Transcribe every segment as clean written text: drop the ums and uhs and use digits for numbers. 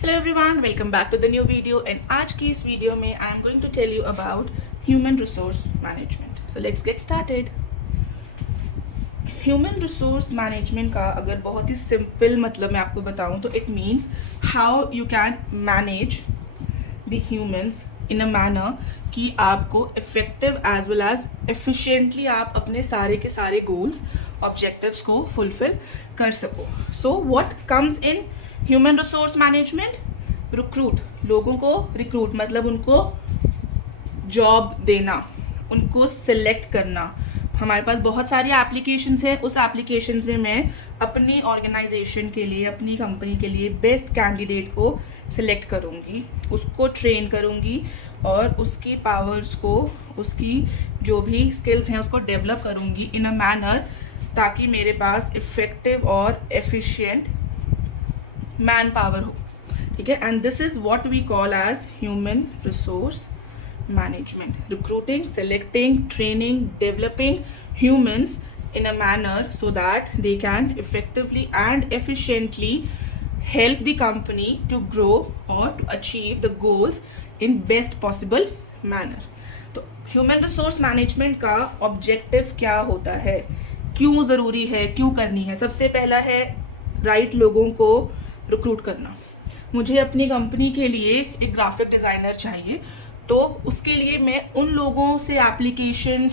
Hello everyone, welcome back to the new video. And आज की इस वीडियो में I am going to tell you about human resource management. So let's get started. Human resource management का अगर बहुत ही simple मतलब मैं आपको बताऊं तो it means how you can manage the humans in a manner कि आपको effective as well as efficiently आप अपने सारे के सारे गोल्स ऑब्जेक्टिव्स को फुलफिल कर सको। So what comes in human resource management? Recruit, लोगों को रिक्रूट मतलब उनको जॉब देना, उनको सिलेक्ट करना। हमारे पास बहुत सारी एप्लीकेशंस हैं, उस एप्लीकेशंस में मैं अपनी ऑर्गेनाइजेशन के लिए, अपनी कंपनी के लिए बेस्ट कैंडिडेट को सिलेक्ट करूँगी, उसको ट्रेन करूँगी और उसकी पावर्स को, उसकी जो भी स्किल्स हैं उसको डेवलप करूँगी इन अ मैनर ताकि मेरे पास इफ़ेक्टिव और एफिशिएंट मैन पावर हो। ठीक है, and this is what we call as human resource management. Recruiting, selecting, training, developing humans in a manner so that they can effectively and efficiently help the company to grow or to achieve the goals in best possible manner. तो human resource management का objective क्या होता है, क्यों ज़रूरी है, क्यों करनी है? सबसे पहला है राइट लोगों को रिक्रूट करना। मुझे अपनी कंपनी के लिए एक ग्राफिक डिज़ाइनर चाहिए, तो उसके लिए मैं उन लोगों से एप्लीकेशन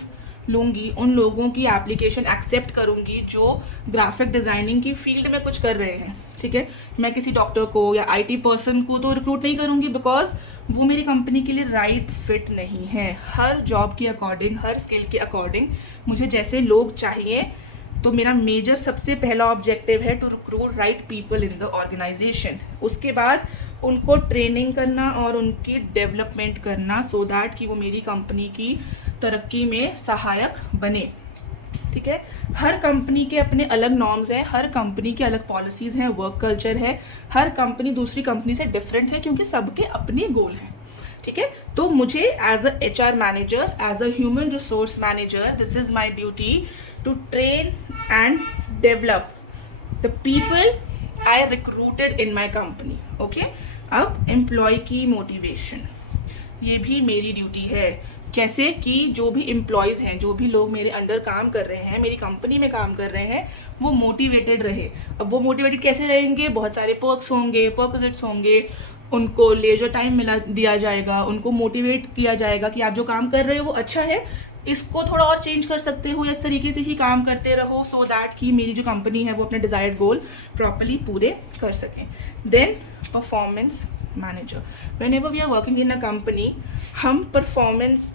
लूँगी, उन लोगों की एप्लीकेशन एक्सेप्ट करूँगी जो ग्राफिक डिज़ाइनिंग की फील्ड में कुछ कर रहे हैं। ठीक है, मैं किसी डॉक्टर को या आईटी पर्सन को तो रिक्रूट नहीं करूँगी बिकॉज वो मेरी कंपनी के लिए राइट फिट नहीं है। हर जॉब के अकॉर्डिंग, हर स्किल के अकॉर्डिंग मुझे जैसे लोग चाहिए, तो मेरा मेजर सबसे पहला ऑब्जेक्टिव है to recruit right people in the organization. उसके बाद उनको ट्रेनिंग करना और उनकी डेवलपमेंट करना सो दैट कि वो मेरी कंपनी की तरक्की में सहायक बने। ठीक है, हर कंपनी के अपने अलग नॉर्म्स हैं, हर कंपनी के अलग पॉलिसीज़ हैं, वर्क कल्चर है, हर कंपनी दूसरी कंपनी से डिफरेंट है क्योंकि सबके अपने गोल हैं। ठीक है, तो मुझे as a HR manager, as a human resource manager, this is my duty to train and develop the people I recruited in my company. Okay, अब एम्प्लॉय की मोटिवेशन, ये भी मेरी ड्यूटी है। कैसे कि जो भी एम्प्लॉयज़ हैं, जो भी लोग मेरे अंडर काम कर रहे हैं, मेरी कंपनी में काम कर रहे हैं, वो मोटिवेटेड रहे। अब वो मोटिवेटेड कैसे रहेंगे? बहुत सारे पर्क्स होंगे, पर्क्विजिट्स होंगे, उनको लेजर टाइम दिया जाएगा, उनको मोटिवेट किया जाएगा कि आप जो काम कर रहे हो वो अच्छा है, इसको थोड़ा और चेंज कर सकते हो, इस तरीके से ही काम करते रहो सो दैट कि मेरी जो कंपनी है वो अपने डिज़ायर्ड गोल प्रॉपरली पूरे कर सकें। Then performance manager, whenever we are working in a company, हम परफॉर्मेंस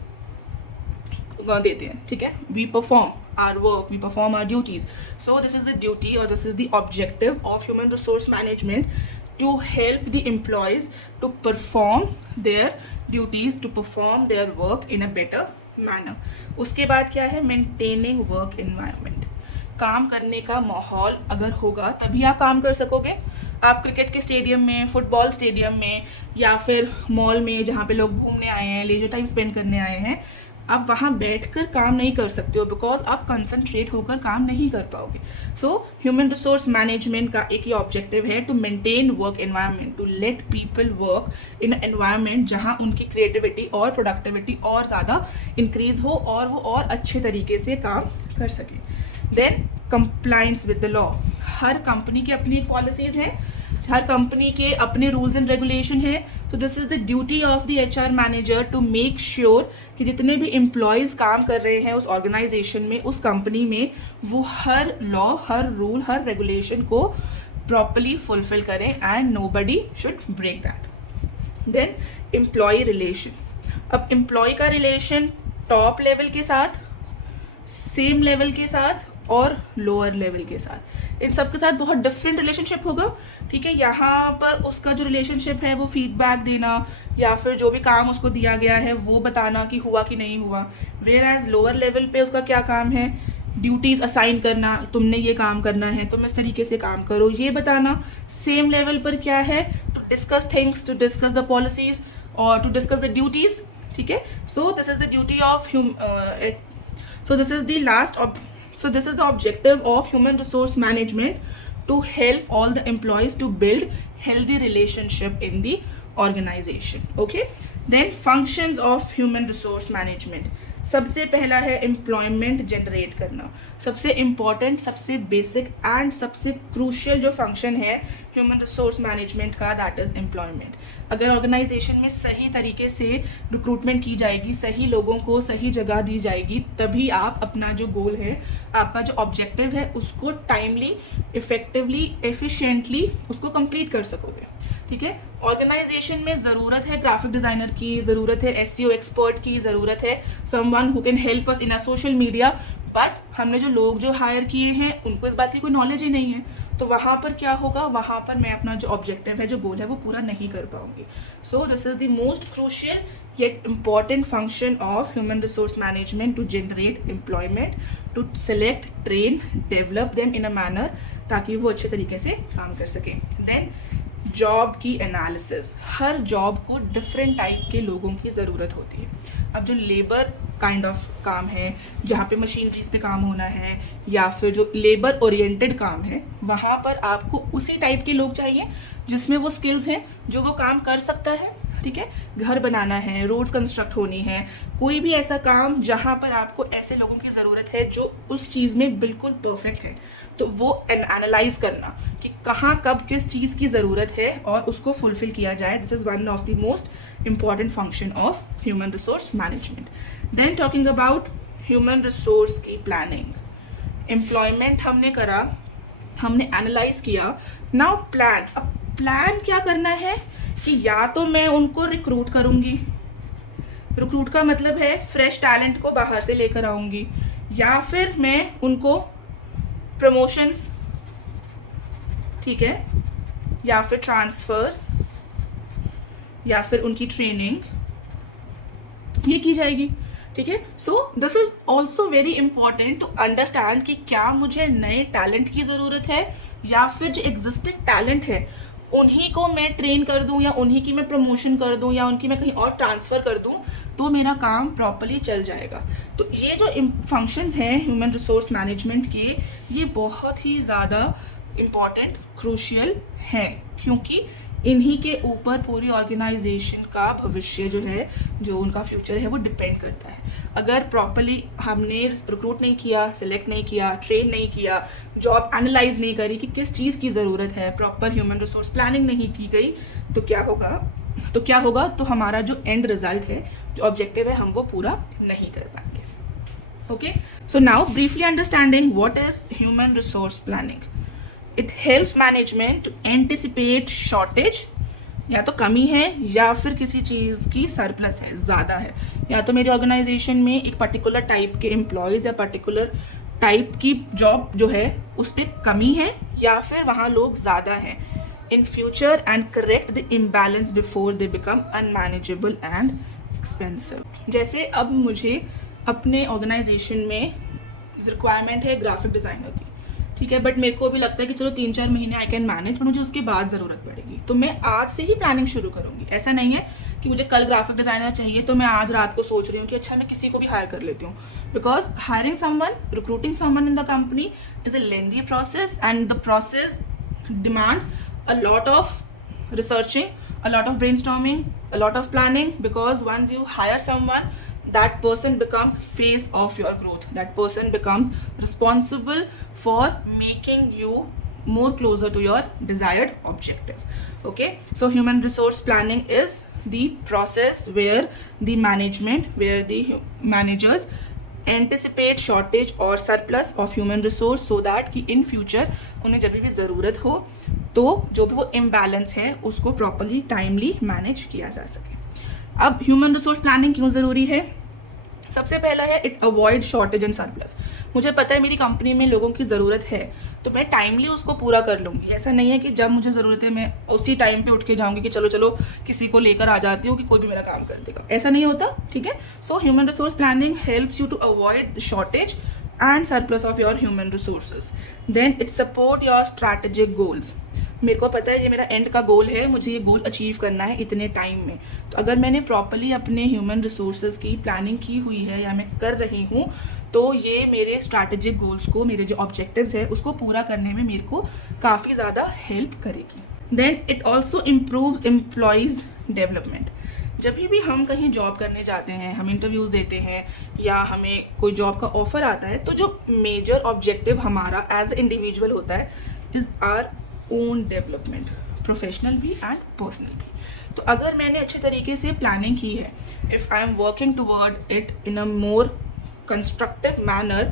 देते हैं। ठीक है, we perform our work, we perform our duties. So this is the duty or this is the objective of human resource management, to help the employees to perform their duties, to perform their work in a better manner. उसके बाद क्या है? maintaining work environment, काम करने का माहौल अगर होगा तभी आप काम कर सकोगे। आप क्रिकेट के स्टेडियम में, फुटबॉल स्टेडियम में या फिर मॉल में जहाँ पे लोग घूमने आए हैं, लेजर टाइम स्पेंड करने आए हैं, आप वहाँ बैठकर काम नहीं कर सकते हो बिकॉज आप कंसंट्रेट होकर काम नहीं कर पाओगे। सो ह्यूमन रिसोर्स मैनेजमेंट का एक ही ऑब्जेक्टिव है to maintain work environment, to let people work in environment जहाँ उनकी क्रिएटिविटी और प्रोडक्टिविटी और ज़्यादा इंक्रीज हो और वो और अच्छे तरीके से काम कर सकें। Then compliance with the law, हर कंपनी की अपनी पॉलिसीज़ हैं, हर कंपनी के अपने रूल्स एंड रेगुलेशन है। तो this is the duty of the HR manager to make sure कि जितने भी एम्प्लॉयज़ काम कर रहे हैं उस ऑर्गेनाइजेशन में, उस कंपनी में, वो हर लॉ, हर रूल, हर रेगुलेशन को प्रॉपरली फुलफिल करें and nobody should break that. Then employee relation, अब एम्प्लॉय का रिलेशन टॉप लेवल के साथ, सेम लेवल के साथ और लोअर लेवल के साथ, इन सब के साथ बहुत डिफरेंट रिलेशनशिप होगा। ठीक है, यहाँ पर उसका जो रिलेशनशिप है वो फीडबैक देना या फिर जो भी काम उसको दिया गया है वो बताना कि हुआ कि नहीं हुआ। वेयर एज लोअर लेवल पे उसका क्या काम है? ड्यूटीज़ असाइन करना, तुमने ये काम करना है, तुम इस तरीके से काम करो, ये बताना। सेम लेवल पर क्या है? To discuss things, to discuss the policies और टू डिस्कस द ड्यूटीज़। ठीक है, so this is the duty of so this is the objective of human resource management, to help all the employees to build healthy relationship in the organization. Okay, then functions of human resource management. सबसे पहला है employment generate करना. सबसे important, सबसे basic and सबसे crucial जो function है human resource management का, दैट इज़ एम्प्लॉयमेंट. अगर ऑर्गेनाइजेशन में सही तरीके से रिक्रूटमेंट की जाएगी, सही लोगों को सही जगह दी जाएगी, तभी आप अपना जो गोल है, आपका जो ऑब्जेक्टिव है, उसको टाइमली, इफेक्टिवली, एफिशिएंटली उसको कंप्लीट कर सकोगे. ठीक है, ऑर्गेनाइजेशन में ज़रूरत है ग्राफिक डिज़ाइनर की, ज़रूरत है एसईओ एक्सपर्ट की, ज़रूरत है someone who can help us in a social media. But हमने जो लोग जो हायर किए हैं उनको इस बात की कोई नॉलेज ही नहीं है. तो वहाँ पर क्या होगा, वहाँ पर मैं अपना जो ऑब्जेक्टिव है, जो गोल है, वो पूरा नहीं कर पाऊंगी. So this is the most crucial yet important function of human resource management to generate employment, to select, train, develop them in a manner, ताकि वो अच्छे तरीके से काम कर सकें. देन जॉब की एनालिसिस. हर जॉब को डिफरेंट टाइप के लोगों की ज़रूरत होती है. अब जो लेबर काइंड ऑफ काम है, जहाँ पे मशीनरीज पे काम होना है, या फिर जो लेबर ओरिएंटेड काम है, वहाँ पर आपको उसी टाइप के लोग चाहिए जिसमें वो स्किल्स हैं जो वो काम कर सकता है. ठीक है, घर बनाना है, रोड्स कंस्ट्रक्ट होनी है, कोई भी ऐसा काम जहाँ पर आपको ऐसे लोगों की ज़रूरत है जो उस चीज़ में बिल्कुल परफेक्ट है. तो वो एनालाइज करना कि कहाँ कब किस चीज़ की ज़रूरत है और उसको फुलफिल किया जाए. This is one of the most important function of human resource management. Then talking about human resource की प्लानिंग. एम्प्लॉयमेंट हमने करा, हमने एनालाइज किया. Now plan. अब प्लान क्या करना है कि या तो मैं उनको रिक्रूट करूँगी, रिक्रूट का मतलब है फ्रेश टैलेंट को बाहर से लेकर आऊँगी, या फिर मैं उनको प्रमोशंस, ठीक है, या फिर ट्रांसफर्स, या फिर उनकी ट्रेनिंग, ये की जाएगी. ठीक है, so this is also very important to understand कि क्या मुझे नए टैलेंट की ज़रूरत है, या फिर जो एग्जिस्टिंग टैलेंट है उन्हीं को मैं ट्रेन कर दूं, या उन्हीं की मैं प्रमोशन कर दूं, या उनकी मैं कहीं और ट्रांसफ़र कर दूं, तो मेरा काम प्रॉपर्ली चल जाएगा. तो ये जो फंक्शंस हैं ह्यूमन रिसोर्स मैनेजमेंट के, ये बहुत ही ज़्यादा इम्पॉर्टेंट, क्रूशियल हैं, क्योंकि इन्हीं के ऊपर पूरी ऑर्गेनाइजेशन का भविष्य जो है, जो उनका फ्यूचर है, वो डिपेंड करता है. अगर प्रॉपर्ली हमने रिक्रूट नहीं किया, सिलेक्ट नहीं किया, ट्रेन नहीं किया, जॉब एनालाइज नहीं करी कि किस चीज़ की ज़रूरत है, प्रॉपर ह्यूमन रिसोर्स प्लानिंग नहीं की गई, तो क्या होगा, तो हमारा जो एंड रिजल्ट है, जो ऑब्जेक्टिव है, हम वो पूरा नहीं कर पाएंगे. Okay, so now briefly understanding what is human resource planning. It helps management to anticipate shortage, या तो कमी है या फिर किसी चीज़ की सरप्लस है, ज़्यादा है, या तो मेरी ऑर्गेनाइजेशन में एक पर्टिकुलर टाइप के एम्प्लॉयज़ या पर्टिकुलर टाइप की जॉब जो है उस पर कमी है, या फिर वहाँ लोग ज़्यादा हैं. In future and correct the imbalance before they become unmanageable and expensive. जैसे अब मुझे अपने ऑर्गेनाइजेशन में रिक्वायरमेंट है ग्राफिक डिज़ाइनर की, ठीक है, बट मेरे को भी लगता है कि चलो 3-4 महीने आई कैन मैनेज, पर मुझे उसके बाद ज़रूरत पड़ेगी, तो मैं आज से ही प्लानिंग शुरू करूँगी. ऐसा नहीं है कि मुझे कल ग्राफिक डिज़ाइनर चाहिए तो मैं आज रात को सोच रही हूँ कि अच्छा मैं किसी को भी हायर कर लेती हूँ. Because hiring someone, recruiting someone in the company is a lengthy process, and the process demands a lot of researching, a lot of brainstorming, a lot of planning, because once you hire someone, that person becomes face of your growth, that person becomes responsible for making you more closer to your desired objective. Okay, so human resource planning is the process where the managers anticipate shortage or surplus of human resource, so that कि in future उन्हें जब भी ज़रूरत हो तो जो भी वो इम्बैलेंस है उसको प्रॉपरली टाइमली मैनेज किया जा सके. अब ह्यूमन रिसोर्स प्लानिंग क्यों ज़रूरी है? सबसे पहला है it avoid shortage and surplus. मुझे पता है मेरी कंपनी में लोगों की ज़रूरत है, तो मैं टाइमली उसको पूरा कर लूँगी. ऐसा नहीं है कि जब मुझे ज़रूरत है मैं उसी टाइम पे उठ के जाऊँगी कि चलो किसी को लेकर आ जाती हूँ कि कोई भी मेरा काम कर देगा. ऐसा नहीं होता. ठीक है, so human resource planning helps you to avoid the shortage and surplus of your human resources. Then it support your strategic goals. मेरे को पता है ये मेरा एंड का गोल है, मुझे ये गोल अचीव करना है इतने टाइम में. तो अगर मैंने प्रॉपरली अपने ह्यूमन रिसोर्सेज की प्लानिंग की हुई है या मैं कर रही हूँ, तो ये मेरे स्ट्रैटेजिक गोल्स को, मेरे जो ऑब्जेक्टिव्स है उसको पूरा करने में मेरे को काफ़ी ज़्यादा हेल्प करेगी. Then it also improves employees development. जब भी हम कहीं जॉब करने जाते हैं, हम इंटरव्यूज़ देते हैं या हमें कोई जॉब का ऑफ़र आता है, तो जो मेजर ऑब्जेक्टिव हमारा एज ए इंडिविजुअल होता है is our own development, professional भी एंड पर्सनल भी. तो अगर मैंने अच्छे तरीके से प्लानिंग की है, if I am working toward it in a more constructive manner,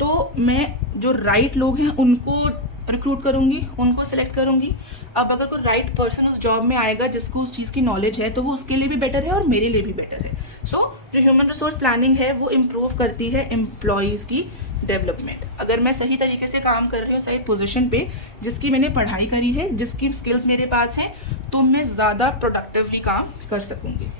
तो मैं जो राइट लोग हैं उनको रिक्रूट करूँगी, उनको सेलेक्ट करूँगी. अब अगर कोई राइट पर्सन उस जॉब में आएगा जिसको उस चीज़ की नॉलेज है, तो वो उसके लिए भी बेटर है और मेरे लिए भी बेटर है. सो जो ह्यूमन रिसोर्स प्लानिंग है वो इम्प्रूव करती है एम्प्लॉयज़ की डेवलपमेंट. अगर मैं सही तरीके से काम कर रही हूँ सही पोजीशन पे, जिसकी मैंने पढ़ाई करी है, जिसकी स्किल्स मेरे पास हैं, तो मैं ज़्यादा प्रोडक्टिवली काम कर सकूँगी.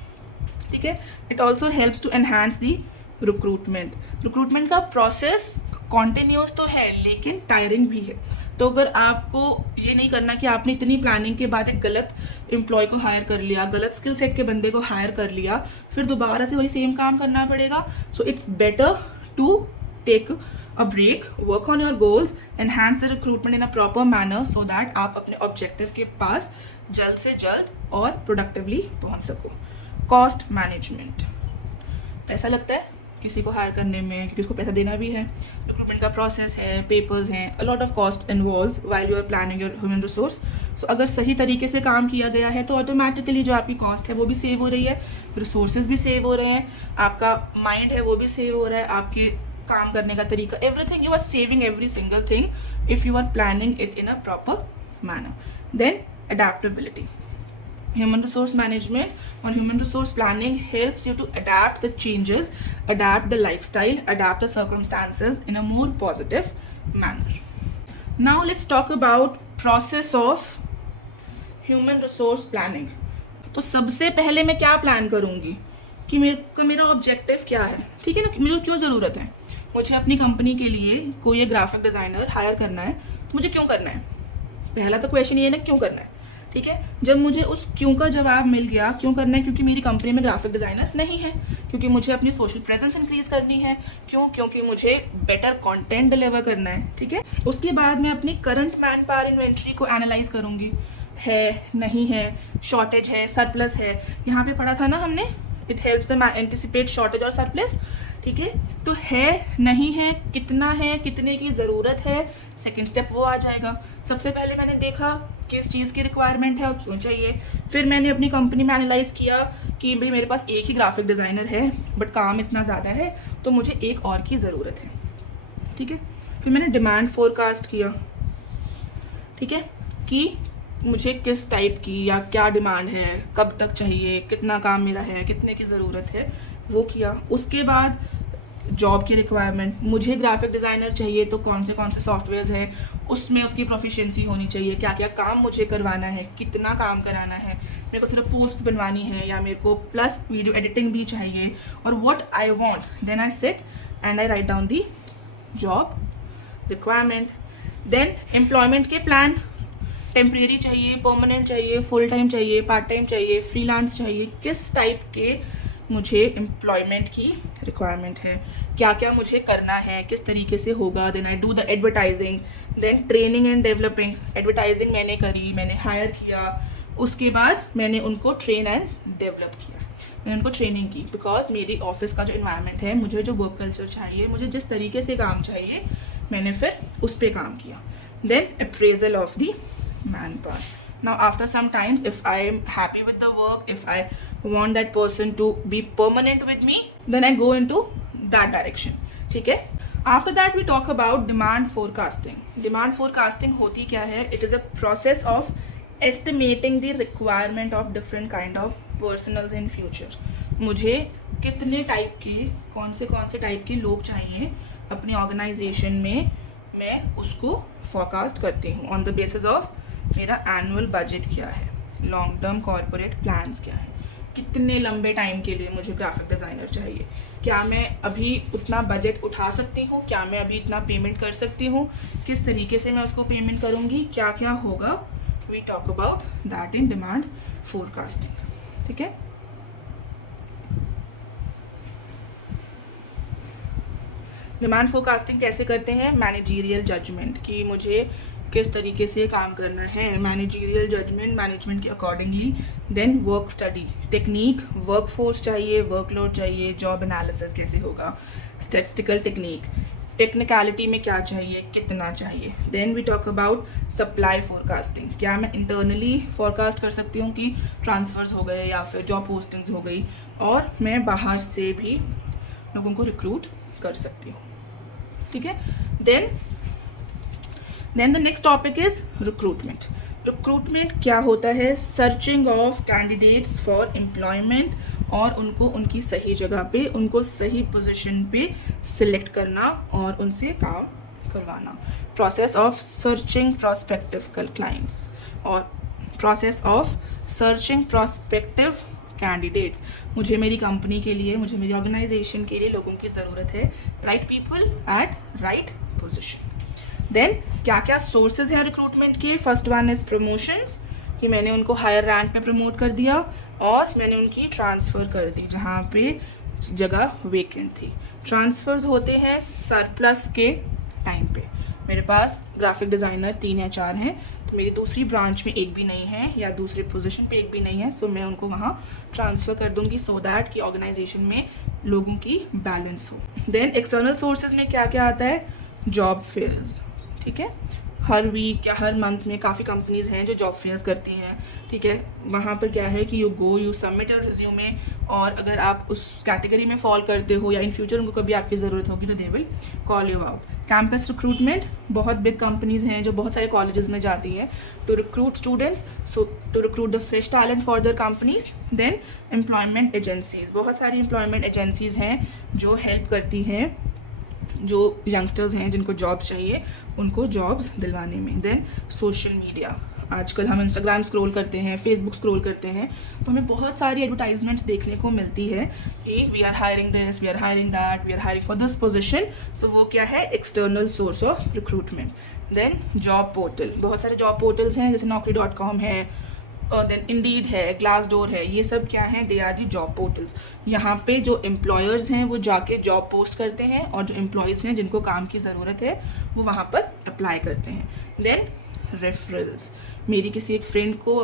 ठीक है. It also helps to enhance the recruitment. Recruitment का प्रोसेस कॉन्टिन्यूस तो है लेकिन टायरिंग भी है. तो अगर आपको ये नहीं करना कि आपने इतनी प्लानिंग के बाद एक गलत एम्प्लॉय को हायर कर लिया, गलत स्किल सेट के बंदे को हायर कर लिया, फिर दोबारा से वही सेम काम करना पड़ेगा. So it's better to take a break, work on your goals, enhance the recruitment in a proper manner so that आप अपने ऑब्जेक्टिव के पास जल्द से जल्द और प्रोडक्टिवली पहुंच सको. Cost management. पैसा लगता है किसी को हायर करने में, क्योंकि उसको पैसा देना भी है. रिक्रूटमेंट का प्रोसेस है, पेपर्स हैं, a lot of cost involves while you are planning your human resource. So अगर सही तरीके से काम किया गया है तो ऑटोमेटिकली जो आपकी कॉस्ट है वो भी सेव हो रही है, रिसोर्सेज भी सेव हो रहे हैं, आपका माइंड है वो भी सेव हो रहा है, आपके काम करने का तरीका, everything you are saving every single thing if you are planning it in a proper manner. Then adaptability. Human resource management or human resource planning helps you to adapt the changes, adapt the lifestyle, adapt the circumstances in a more positive manner. Now let's talk about process of human resource planning. तो सबसे पहले मैं क्या plan करूँगी कि मेरा objective क्या है. ठीक है ना, मुझे क्यों ज़रूरत है, मुझे अपनी कंपनी के लिए कोई एक ग्राफिक डिज़ाइनर हायर करना है, तो मुझे क्यों करना है. पहला तो क्वेश्चन ये है ना, क्यों करना है. ठीक है. जब मुझे उस क्यों का जवाब मिल गया, क्यों करना है, क्योंकि मेरी कंपनी में ग्राफिक डिज़ाइनर नहीं है, क्योंकि मुझे अपनी सोशल प्रेजेंस इंक्रीज करनी है, क्योंकि मुझे बेटर कंटेंट डिलीवर करना है. ठीक है. उसके बाद मैं अपनी करंट मैन पावर इन्वेंट्री को एनालाइज करूँगी, है नहीं है, शॉर्टेज है, सरप्लस है. यहाँ पे पढ़ा था ना हमने, it helps the anticipate shortage और सरप्लस. ठीक है. तो है नहीं है, कितना है, कितने की ज़रूरत है, सेकेंड स्टेप वो आ जाएगा. सबसे पहले मैंने देखा किस चीज़ की रिक्वायरमेंट है और क्यों चाहिए. फिर मैंने अपनी कंपनी में एनालाइज़ किया कि भाई मेरे पास एक ही ग्राफिक डिज़ाइनर है बट काम इतना ज़्यादा है, तो मुझे एक और की ज़रूरत है. ठीक है. फिर मैंने डिमांड फोरकास्ट किया. ठीक है, कि मुझे किस टाइप की या क्या डिमांड है, कब तक चाहिए, कितना काम मेरा है, कितने की ज़रूरत है, वो किया. उसके बाद जॉब की रिक्वायरमेंट, मुझे ग्राफिक डिज़ाइनर चाहिए तो कौन से सॉफ्टवेयर्स है, उसमें उसकी प्रोफिशिएंसी होनी चाहिए, क्या क्या काम मुझे करवाना है, कितना काम कराना है, मेरे को सिर्फ पोस्ट बनवानी है या मेरे को प्लस वीडियो एडिटिंग भी चाहिए, और what I want. Then I sit and I write down the job requirement. Then employment के प्लान, टेम्परेरी चाहिए, परमानेंट चाहिए, फुल टाइम चाहिए, पार्ट टाइम चाहिए, फ्रीलांस चाहिए, किस टाइप के मुझे एम्प्लॉयमेंट की रिक्वायरमेंट है, क्या क्या मुझे करना है, किस तरीके से होगा. Then I do the advertising, then training and developing. Advertising मैंने करी, मैंने हायर किया, उसके बाद मैंने उनको ट्रेन एंड डेवलप किया, मैंने उनको ट्रेनिंग की. बिकॉज मेरी ऑफिस का जो इन्वायरमेंट है, मुझे जो वर्क कल्चर चाहिए, मुझे जिस तरीके से काम चाहिए, मैंने फिर उस पर काम किया. Then appraisal of the man power. Now after some times, if I am happy with the work, if I want that person to be permanent with me, then I go into that direction. ठीक है. After that we talk about demand forecasting. Demand forecasting होती क्या है? It is a process of estimating the requirement of different kind of personals in future. मुझे कितने type के, कौन से टाइप के लोग चाहिए अपनी ऑर्गेनाइजेशन में, मैं उसको फोरकास्ट करती हूँ ऑन द बेसिस ऑफ मेरा एनुअल बजट क्या है, लॉन्ग टर्म कॉर्पोरेट प्लान्स क्या है, कितने लंबे टाइम के लिए मुझे ग्राफिक डिज़ाइनर चाहिए, क्या मैं अभी उतना बजट उठा सकती हूँ, क्या मैं अभी इतना पेमेंट कर सकती हूँ, किस तरीके से मैं उसको पेमेंट करूँगी, क्या क्या होगा. We talk about that in demand forecasting. ठीक है. डिमांड फोरकास्टिंग कैसे करते हैं? मैनेजरियल जजमेंट, कि मुझे किस तरीके से काम करना है, मैनेजरियल जजमेंट, मैनेजमेंट के accordingly. Then work study, technique, work force चाहिए, वर्कलोड चाहिए, जॉब एनालिसिस कैसे होगा, स्टैटिस्टिकल टेक्निक, टेक्निकलिटी में क्या चाहिए, कितना चाहिए। Then we talk about supply forecasting, क्या मैं इंटरनली फोरकास्ट कर सकती हूँ कि ट्रांसफ़र्स हो गए या फिर जॉब पोस्टिंग्स हो गई, और मैं बाहर से भी लोगों को रिक्रूट कर सकती हूँ, ठीक है। Then the next topic is recruitment. Recruitment क्या होता है? Searching of candidates for employment, और उनको उनकी सही जगह पे, उनको सही पोजीशन पे सिलेक्ट करना और उनसे काम करवाना। Process of searching prospective clients और process of searching prospective candidates. मुझे मेरी कंपनी के लिए, मुझे मेरी ऑर्गेनाइजेशन के लिए लोगों की ज़रूरत है, right people at right position. Then क्या क्या सोर्सेज हैं रिक्रूटमेंट के? फर्स्ट वन इज़ प्रमोशंस, कि मैंने उनको हायर रैंक पे प्रमोट कर दिया और मैंने उनकी ट्रांसफ़र कर दी जहाँ पे जगह वेकेंट थी। ट्रांसफ़र्स होते हैं सरप्लस के टाइम पे। मेरे पास ग्राफिक डिज़ाइनर 3 या 4 हैं, तो मेरी दूसरी ब्रांच में एक भी नहीं है या दूसरी पोजीशन पे एक भी नहीं है, सो मैं उनको वहाँ ट्रांसफ़र कर दूँगी सो दैट कि ऑर्गेनाइजेशन में लोगों की बैलेंस हो। देन एक्सटर्नल सोर्सेज में क्या क्या आता है? जॉब फेयर्स, ठीक है। हर वीक या हर मंथ में काफ़ी कंपनीज़ हैं जो जॉब फेयर्स करती हैं, ठीक है। वहाँ पर क्या है कि यू सबमिट योर रिज्यूमे, और अगर आप उस कैटेगरी में फॉल करते हो या इन फ्यूचर उनको कभी आपकी ज़रूरत होगी तो they will call you out. Campus recruitment, बहुत बिग कंपनीज़ हैं जो बहुत सारे कॉलेजेस में जाती हैं to recruit students, so to recruit the fresh talent for their companies. Then employment agencies, बहुत सारी एम्प्लॉयमेंट एजेंसीज़ हैं जो हेल्प करती हैं जो यंगस्टर्स हैं जिनको जॉब्स चाहिए, उनको जॉब्स दिलवाने में। देन सोशल मीडिया, आजकल हम इंस्टाग्राम स्क्रॉल करते हैं, फेसबुक स्क्रॉल करते हैं, तो हमें बहुत सारी एडवर्टाइजमेंट्स देखने को मिलती है कि we are hiring this, we are hiring that, we are hiring for this position. So वो क्या है? External source of recruitment. Then job portal, बहुत सारे जॉब पोर्टल्स हैं जैसे naukri.com है, देन इंडीड है, ग्लासडोर है, ये सब क्या हैं? They are the job portals. यहाँ पे जो एम्प्लॉयर्स हैं वो जाके जॉब पोस्ट करते हैं और जो एम्प्लॉयज़ हैं जिनको काम की ज़रूरत है वो वहाँ पर अप्लाई करते हैं। देन रेफरल्स, मेरी किसी फ्रेंड को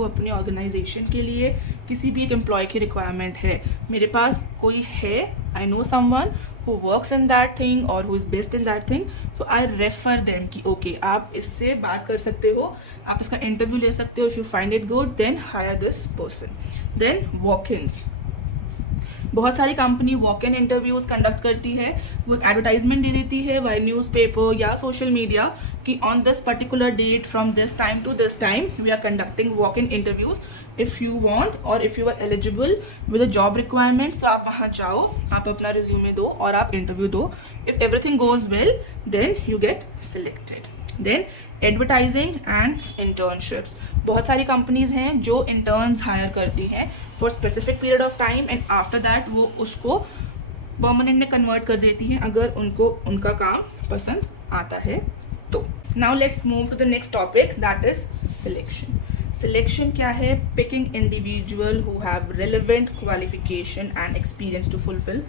अपनी ऑर्गेनाइजेशन के लिए किसी भी एक एम्प्लॉय की रिक्वायरमेंट है, मेरे पास कोई है, I know someone who works in that thing or who is best in that thing, so I refer them कि ओके आप इससे बात कर सकते हो, आप इसका इंटरव्यू ले सकते हो, if you find it good then hire this person. Then walk-ins, बहुत सारी company walk in interviews conduct करती है, वो एडवर्टाइजमेंट दे देती है वाई न्यूज़पेपर या सोशल मीडिया कि on this particular date from this time to this time we are conducting walk in interviews, if you want और if you are eligible with the job requirements, तो आप वहाँ जाओ, आप अपना resume दो और आप इंटरव्यू दो। If everything goes well then you get selected. Then advertising and internships, बहुत सारी कंपनीज़ हैं जो इंटर्न्स हायर करती हैं for specific period of time and after that वो उसको परमानेंट में कन्वर्ट कर देती हैं अगर उनको उनका काम पसंद आता है तो। Now let's move to the next topic, that is selection. Selection क्या है? Picking individual who have relevant qualification and experience to fulfil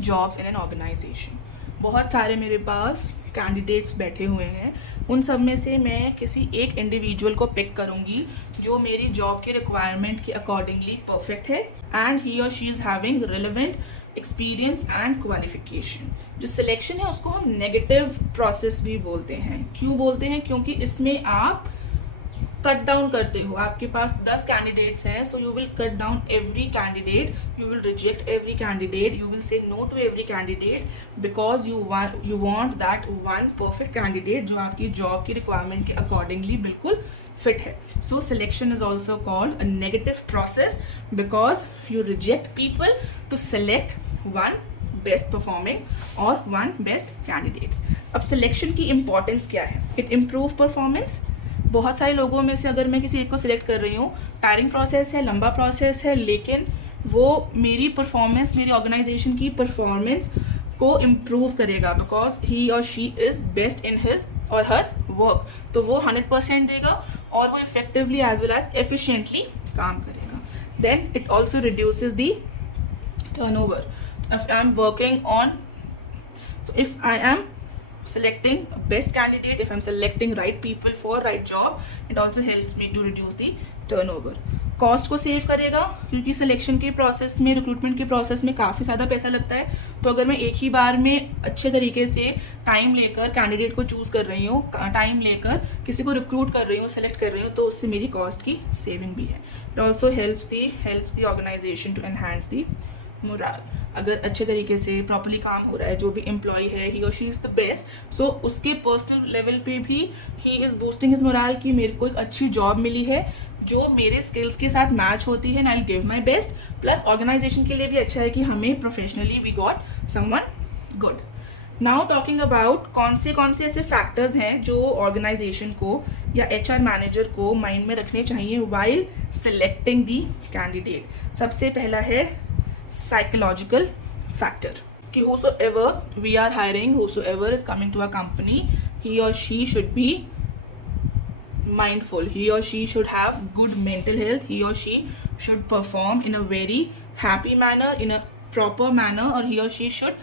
jobs in an organization. बहुत सारे मेरे पास कैंडिडेट्स बैठे हुए हैं, उन सब में से मैं किसी एक इंडिविजुअल को पिक करूंगी जो मेरी जॉब के रिक्वायरमेंट के अकॉर्डिंगली परफेक्ट है and he or she is having relevant experience and qualification. जो सिलेक्शन है उसको हम नेगेटिव प्रोसेस भी बोलते हैं। क्यों बोलते हैं? क्योंकि इसमें आप कट डाउन करते हो, आपके पास 10 कैंडिडेट्स हैं, so you will cut down every candidate, you will reject every candidate, you will say no to every candidate because you want that one perfect candidate जो आपकी जॉब की रिक्वायरमेंट के accordingly बिल्कुल fit है। So selection is also called a negative process because you reject people to select one best performing और one best candidates. अब selection की importance क्या है? It improve performance. बहुत सारे लोगों में से अगर मैं किसी एक को सिलेक्ट कर रही हूँ, टायरिंग प्रोसेस है, लंबा प्रोसेस है, लेकिन वो मेरी परफॉर्मेंस, मेरी ऑर्गेनाइजेशन की परफॉर्मेंस को इम्प्रूव करेगा because he or she is best in his or her work, तो वो 100% देगा और वो effectively as well as efficiently काम करेगा। Then it also reduces the turnover. If I'm working on So if I am selecting best candidate, if I'm selecting right people for right job, it also helps me to reduce the turnover. Cost को save करेगा क्योंकि selection के process में, recruitment के process में काफ़ी ज़्यादा पैसा लगता है. तो अगर मैं एक ही बार में अच्छे तरीके से टाइम लेकर कैंडिडेट को चूज़ कर रही हूँ, टाइम लेकर किसी को रिक्रूट कर रही हूँ, सेलेक्ट कर रही हूँ, तो उससे मेरी कॉस्ट की सेविंग भी है. It also helps the organization to enhance the morale. अगर अच्छे तरीके से प्रॉपरली काम हो रहा है, जो भी एम्प्लॉय है, ही or she is the best, सो उसके पर्सनल लेवल पे भी he is boosting his moral कि मेरे को एक अच्छी जॉब मिली है जो मेरे स्किल्स के साथ मैच होती है, and I will give my best. Plus organization के लिए भी अच्छा है कि हमें professionally we got someone good. Now talking about कौन से ऐसे फैक्टर्स हैं जो ऑर्गेनाइजेशन को या HR मैनेजर को माइंड में रखने चाहिए वाइल सिलेक्टिंग दी कैंडिडेट. सबसे पहला है psychological factor कि whosoever we are hiring, whosoever is coming to a company, he or she should be mindful, he or she should have good mental health, he or she should perform in a very happy manner, in a proper manner, or he or she should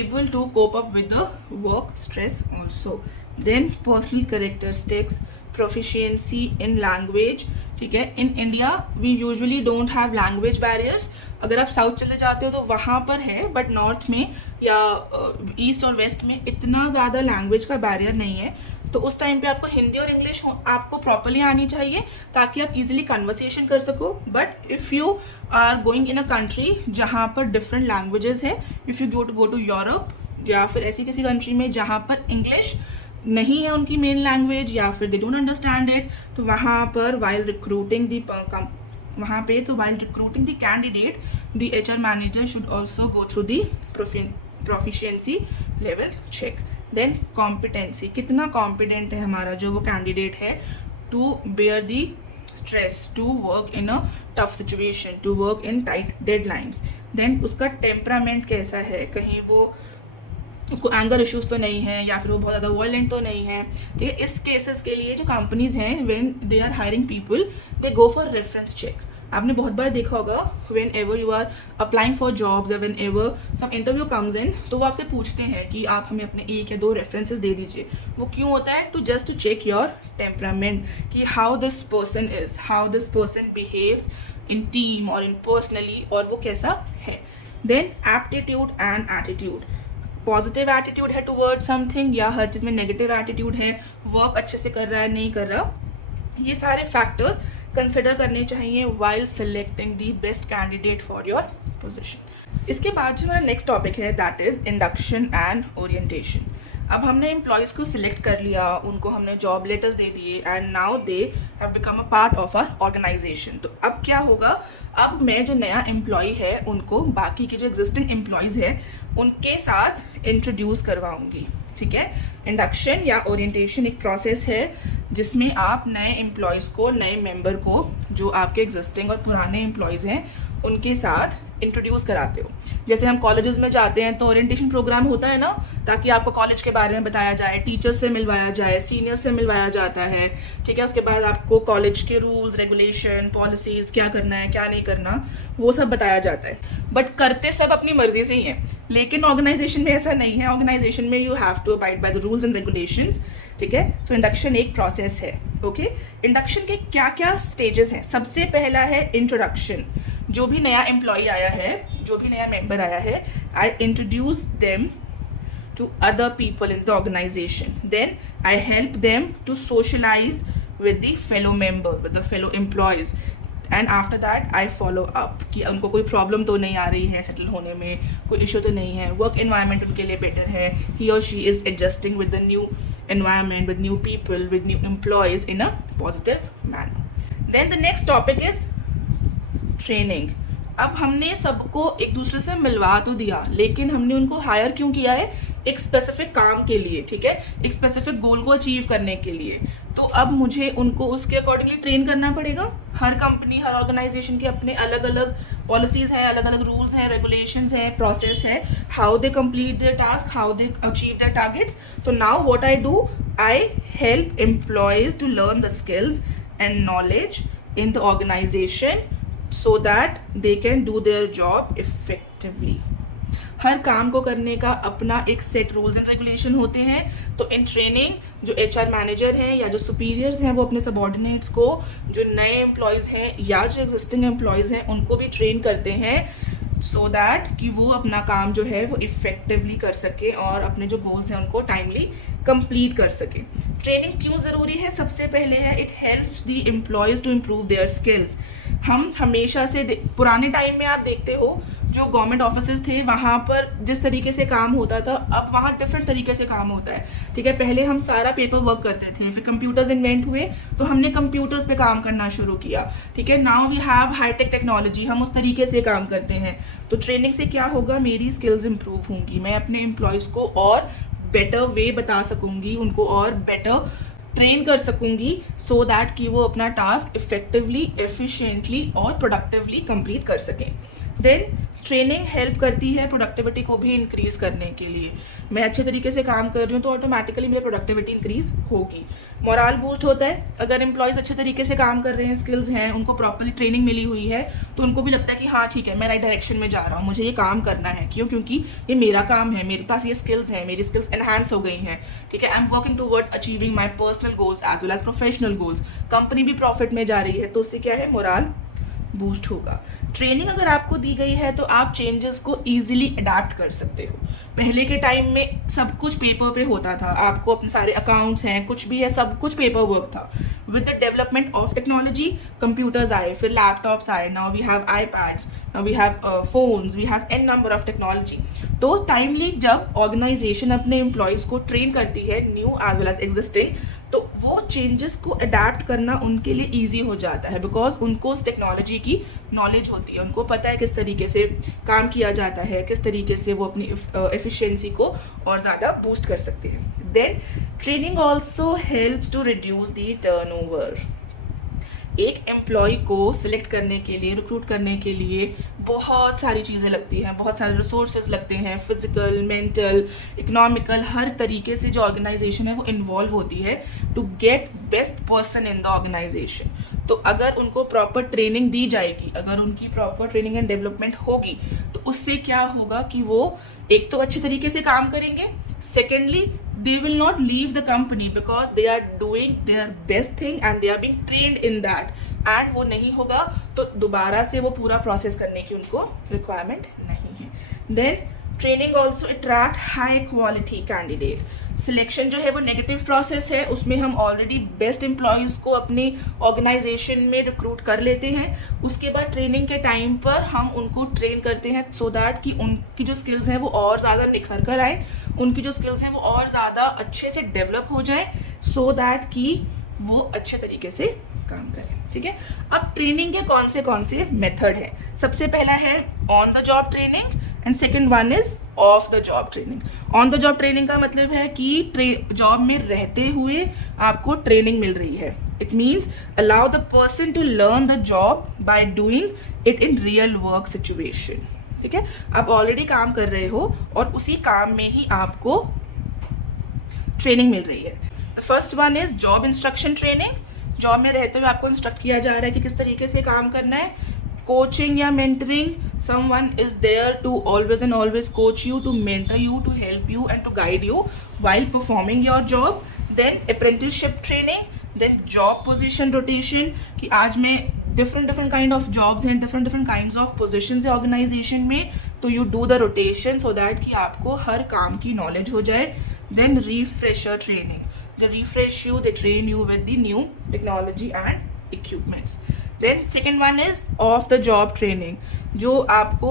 able to cope up with the work stress also. Then personal characteristics, proficiency in language. ठीक है, in India we usually don't have language barriers. अगर आप south चले जाते हो तो वहाँ पर है, बट नॉर्थ में या ईस्ट और वेस्ट में इतना ज़्यादा लैंग्वेज का बैरियर नहीं है. तो उस टाइम पे आपको हिंदी और इंग्लिश आपको प्रॉपरली आनी चाहिए ताकि आप इजीली कन्वर्सेशन कर सको. But if you are going in a country जहाँ पर डिफरेंट लैंग्वेजेस है, if you go to Europe या फिर ऐसी किसी कंट्री में जहाँ पर इंग्लिश नहीं है उनकी मेन लैंग्वेज या फिर दे डोंट अंडरस्टैंड इट, तो वहाँ पर while recruiting the candidate the HR manager should also go through the proficiency level check. Then competency, कितना कॉम्पिटेंट है हमारा जो वो कैंडिडेट है to bear the stress, to work in a tough situation, to work in tight deadlines. Then उसका temperament कैसा है, कहीं वो उसको एंगर इश्यूज़ तो नहीं है या फिर वो बहुत ज़्यादा वायलेंट तो नहीं है. ठीक है, इस केसेस के लिए जो कंपनीज हैं when they are hiring people they go for reference check. आपने बहुत बार देखा होगा whenever you are applying for jobs या whenever some interview comes in, तो वो आपसे पूछते हैं कि आप हमें अपने 1 या 2 रेफरेंसेस दे दीजिए. वो क्यों होता है? To just to check your temperament कि how this person behaves in team और इन पर्सनली, और वो कैसा है. Then aptitude and attitude, positive attitude है टुवर्ड समथिंग या हर चीज़ में नेगेटिव एटीट्यूड है, वर्क अच्छे से कर रहा है नहीं कर रहा. ये सारे फैक्टर्स कंसिडर करने चाहिए while selecting the best candidate for your position. इसके बाद जो हमारा नेक्स्ट टॉपिक है that is induction and orientation. अब हमने एम्प्लॉयज़ को सिलेक्ट कर लिया, उनको हमने जॉब लेटर्स दे दिए and now they have become a part of our organization. तो अब क्या होगा, अब मैं जो नया एम्प्लॉय है उनको बाकी के जो एग्जिस्टिंग एम्प्लॉयज़ है उनके साथ इंट्रोड्यूस करवाऊंगी. ठीक है, इंडक्शन या ओरिएंटेशन एक प्रोसेस है जिसमें आप नए एम्प्लॉयज़ को, नए मेंबर को, जो आपके एग्जिस्टिंग और पुराने एम्प्लॉयज़ हैं उनके साथ इंट्रोड्यूस कराते हो. जैसे हम कॉलेजेस में जाते हैं तो ओरिएंटेशन प्रोग्राम होता है ना, ताकि आपको कॉलेज के बारे में बताया जाए, टीचर्स से मिलवाया जाए, सीनियर्स से मिलवाया जाता है. ठीक है, उसके बाद आपको कॉलेज के रूल्स, रेगुलेशन, पॉलिसीज़, क्या करना है क्या नहीं करना, वो सब बताया जाता है. बट करते सब अपनी मर्जी से ही हैं. लेकिन ऑर्गेनाइजेशन में ऐसा नहीं है. ऑर्गेनाइजेशन में you have to abide by the rules and regulations. ठीक है, सो इंडक्शन एक प्रोसेस है. ओके, इंडक्शन के क्या क्या स्टेजेस हैं? सबसे पहला है इंट्रोडक्शन. जो भी नया एम्प्लॉय आया है, जो भी नया मेंबर आया है, I introduce them to other people in the organization. Then I help them to socialize with the fellow members, with the fellow employees, and after that I follow up कि उनको कोई प्रॉब्लम तो नहीं आ रही है settle होने में, कोई इशू तो नहीं है, वर्क एनवायरनमेंट उनके लिए बेटर है, ही or she is adjusting with the new environment, with new people, with new employees in a positive manner. Then the next topic is training. अब हमने सबको एक दूसरे से मिलवा तो दिया, लेकिन हमने उनको हायर क्यों किया है? एक स्पेसिफिक काम के लिए. ठीक है, एक स्पेसिफिक गोल को अचीव करने के लिए. तो अब मुझे उनको उसके अकॉर्डिंगली ट्रेन करना पड़ेगा. हर कंपनी, हर ऑर्गेनाइजेशन के अपने अलग अलग पॉलिसीज़ हैं, अलग अलग रूल्स हैं, रेगुलेशंस हैं, प्रोसेस है, how they complete their task, how they achieve their targets. तो now what I do, I help employees to learn the skills and knowledge in the organization so that they can do their job effectively. हर काम को करने का अपना एक set rules and regulation होते हैं। तो इन ट्रेनिंग जो HR मैनेजर हैं या जो सुपीरियर्स हैं वो अपने सबॉर्डिनेट्स को, जो नए एम्प्लॉयज़ हैं या जो एग्जिस्टिंग एम्प्लॉयज़ हैं उनको भी ट्रेन करते हैं सो दैट कि वो अपना काम जो है वो इफ़ेक्टिवली कर सकें और अपने जो गोल्स हैं उनको टाइमली कंप्लीट कर सकें। ट्रेनिंग क्यों ज़रूरी है? सबसे पहले है it helps the employees to improve their skills. हम हमेशा से पुराने टाइम में आप देखते हो जो गवर्नमेंट ऑफिसेज थे वहाँ पर जिस तरीके से काम होता था, अब वहाँ डिफरेंट तरीके से काम होता है। ठीक है, पहले हम सारा पेपर वर्क करते थे, फिर कंप्यूटर्स इन्वेंट हुए तो हमने कंप्यूटर्स पे काम करना शुरू किया। ठीक है, now we have high tech technology, हम उस तरीके से काम करते हैं। तो ट्रेनिंग से क्या होगा, मेरी स्किल्स इंप्रूव होंगी, मैं अपने एम्प्लॉयज़ को और बेटर वे बता सकूँगी, उनको और बेटर ट्रेन कर सकूंगी सो दैट कि वो अपना टास्क इफेक्टिवली, एफिशिएंटली और प्रोडक्टिवली कंप्लीट कर सकें। देन ट्रेनिंग हेल्प करती है प्रोडक्टिविटी को भी इंक्रीज करने के लिए। मैं अच्छे तरीके से काम कर रही हूँ तो ऑटोमेटिकली मेरी प्रोडक्टिविटी इंक्रीज होगी। मोरल बूस्ट होता है, अगर एम्प्लॉयज़ अच्छे तरीके से काम कर रहे हैं, स्किल्स हैं, उनको प्रॉपरली ट्रेनिंग मिली हुई है तो उनको भी लगता है कि हाँ ठीक है, मैं राइट डायरेक्शन में जा रहा हूँ, मुझे ये काम करना है। क्यों? क्योंकि ये मेरा काम है, मेरे पास ये स्किल्स हैं, मेरी स्किल्स एनहांस हो गई हैं। ठीक है, I am working towards achieving my personal goals as well as professional goals. Company भी प्रॉफिट में जा रही है तो उससे क्या है, मोरल बूस्ट होगा। ट्रेनिंग अगर आपको दी गई है तो आप चेंजेस को इजीली अडाप्ट कर सकते हो। पहले के टाइम में सब कुछ पेपर पे होता था, आपको अपने सारे अकाउंट्स हैं, कुछ भी है, सब कुछ पेपर वर्क था। With the development of technology computers आए, फिर लैपटॉप्स आए, now we have iPads, now we have phones, we have an number of technology. तो टाइमली जब ऑर्गेनाइजेशन अपने एम्प्लॉयज़ को ट्रेन करती है, new as well as existing, तो वो चेंजेस को अडाप्ट करना उनके लिए ईजी हो जाता है बिकॉज उनको उस टेक्नोलॉजी की नॉलेज होती है, उनको पता है किस तरीके से काम किया जाता है, किस तरीके से वो अपनी एफिशिएंसी को और ज़्यादा बूस्ट कर सकते हैं। Then training also helps to reduce the turnover. एक एम्प्लॉय को सिलेक्ट करने के लिए, रिक्रूट करने के लिए बहुत सारी चीज़ें लगती हैं, बहुत सारे रिसोर्सेज लगते हैं, फिजिकल, मेंटल, इकोनॉमिकल, हर तरीके से जो ऑर्गेनाइजेशन है वो इन्वॉल्व होती है to get best person in the organization. तो अगर उनको प्रॉपर ट्रेनिंग दी जाएगी, अगर उनकी प्रॉपर ट्रेनिंग एंड डेवलपमेंट होगी तो उससे क्या होगा कि वो एक तो अच्छे तरीके से काम करेंगे, secondly they will not leave the company because they are doing their best thing and they are being trained in that, and वो नहीं होगा तो दोबारा से वो पूरा प्रोसेस करने की उनको रिक्वायरमेंट नहीं है। Then training also attract high quality candidate. Selection जो है वो नेगेटिव प्रोसेस है, उसमें हम ऑलरेडी बेस्ट एम्प्लॉयज़ को अपनी ऑर्गेनाइजेशन में रिक्रूट कर लेते हैं। उसके बाद ट्रेनिंग के टाइम पर हम उनको ट्रेन करते हैं सो दैट कि उनकी जो स्किल्स हैं वो और ज़्यादा निखर कर आए, उनकी जो स्किल्स हैं वो और ज़्यादा अच्छे से डेवलप हो जाए सो दैट कि वो अच्छे तरीके से काम करें। ठीक है, अब ट्रेनिंग के कौन से मेथड हैं? सबसे पहला है on the job training and second one is of the job training. On the job training का मतलब है कि जॉब में रहते हुए आपको ट्रेनिंग मिल रही है। It means allow the person to learn the job by doing it in real work situation. ठीक है, आप ऑलरेडी काम कर रहे हो और उसी काम में ही आपको ट्रेनिंग मिल रही है। The first one is job instruction training. Job में रहते हुए आपको इंस्ट्रक्ट किया जा रहा है कि किस तरीके से काम करना है। कोचिंग या mentoring, someone is there to always and always coach you, to mentor you, to help you and to guide you while performing your job. Then apprenticeship training, then job position rotation कि आज में different kind of jobs हैं, different kinds of positions है organization में, तो you do the rotation so that कि आपको हर काम की knowledge हो जाए. Then refresher training, they refresh you, they train you with the new technology and equipments. Then second one is off the job training, जो आपको